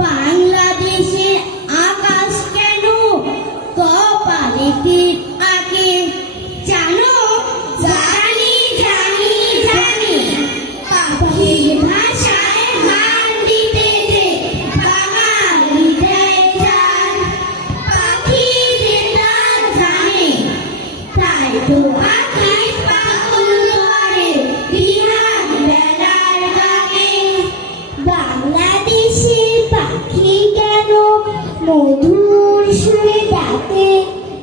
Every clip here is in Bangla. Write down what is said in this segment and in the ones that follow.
বাংলাদেশের আকাশ কেন কপালেতে আঁকে জানো? জানি জানি জানি পাখির ভাষায় গান দিতে যে বাঙালি দেয় জান। পাখি যেটা জানে তাই তো আঁকে পাগল করে বিহান বেলার গানে। বাংলাদেশের পাখি কেন মধুর সুরে ডাকে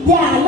জানো?